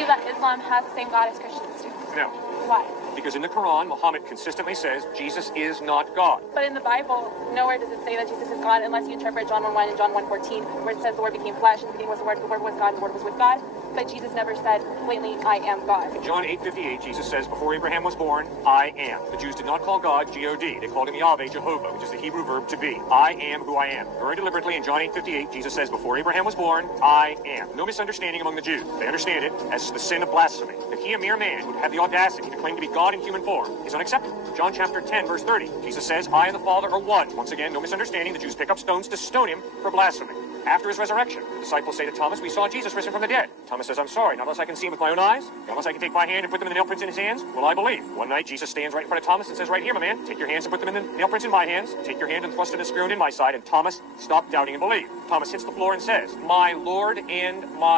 believe that Islam has the same God as Christians do? No. Why? Because in the Quran, Muhammad consistently says Jesus is not God. But in the Bible, nowhere does it say that Jesus is God unless you interpret John 1:1 and John 1:14, where it says the Word became flesh, and the beginning was the Word was God, and the Word was with God. But Jesus never said blatantly, I am God. In John 8:58, Jesus says, before Abraham was born, I am. The Jews did not call God G-O-D. They called him Yahweh, Jehovah, which is the Hebrew verb to be. I am who I am. Very deliberately, in John 8:58, Jesus says, before Abraham was born, I am. No misunderstanding among the Jews. They understand it as the sin of blasphemy. That he, a mere man, would have the audacity to claim to be God in human form is unacceptable. John chapter 10, verse 30, Jesus says, I and the Father are one. Once again, no misunderstanding. The Jews pick up stones to stone him for blasphemy. After his resurrection, the disciples say to Thomas, we saw Jesus risen from the dead. Thomas says, I'm sorry, not unless I can see him with my own eyes, not unless I can take my hand and put them in the nail prints in his hands, will I believe. One night, Jesus stands right in front of Thomas and says, right here, my man, take your hands and put them in the nail prints in my hands, take your hand and thrust it in the screw in my side, and Thomas stopped doubting and believed. Thomas hits the floor and says, my Lord and my